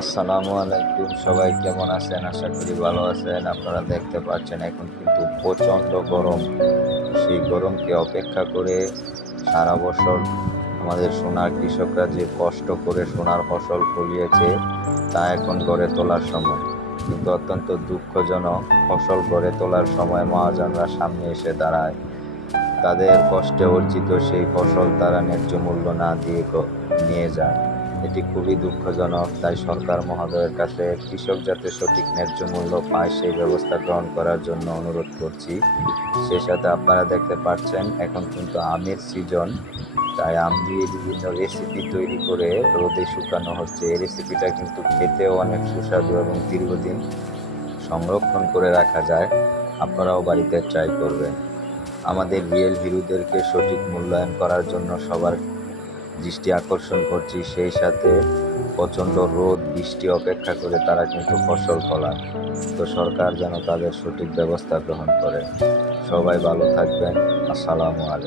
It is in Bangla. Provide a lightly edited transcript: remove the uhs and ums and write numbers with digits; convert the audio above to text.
আসসালামু আলাইকুম, সবাই কেমন আছেন? আশা করি ভালো আছেন। আপনারা দেখতে পাচ্ছেন এখন কিন্তু প্রচণ্ড গরম। সেই গরমকে অপেক্ষা করে সারা বছর আমাদের সোনার কৃষকরা যে কষ্ট করে সোনার ফসল ফলিয়েছে তা এখন গড়ে তোলার সময়। কিন্তু অত্যন্ত দুঃখজনক, ফসল গড়ে তোলার সময় মহাজনরা সামনে এসে দাঁড়ায়। তাদের কষ্টে অর্জিত সেই ফসল তারা ন্যায্য মূল্য না দিয়ে নিয়ে যায়। এটি খুবই দুঃখজনক। তাই সরকার মহোদয়ের কাছে কৃষক যাতে সঠিক ন্যায্য মূল্য পায় সেই ব্যবস্থা গ্রহণ করার জন্য অনুরোধ করছি। সেই সাথে আপনারা দেখতে পাচ্ছেন এখন কিন্তু আমের সিজন, তাই আম দিয়ে বিভিন্ন রেসিপি তৈরি করে রোদে শুকানো হচ্ছে। এই রেসিপিটা কিন্তু খেতেও অনেক সুস্বাদু এবং দীর্ঘদিন সংরক্ষণ করে রাখা যায়। আপনারাও বাড়িতে ট্রাই করবেন। আমাদের রিয়েল হিরোদেরকে সঠিক মূল্যায়ন করার জন্য সবার দৃষ্টি আকর্ষণ করছি। সেই সাথে প্রচণ্ড রোদ বৃষ্টি অপেক্ষা করে তারা কিন্তু ফসল ফলায়। তো সরকার যেন তাদের সঠিক ব্যবস্থা গ্রহণ করে। সবাই ভালো থাকবেন। আসসালামু আলাইকুম।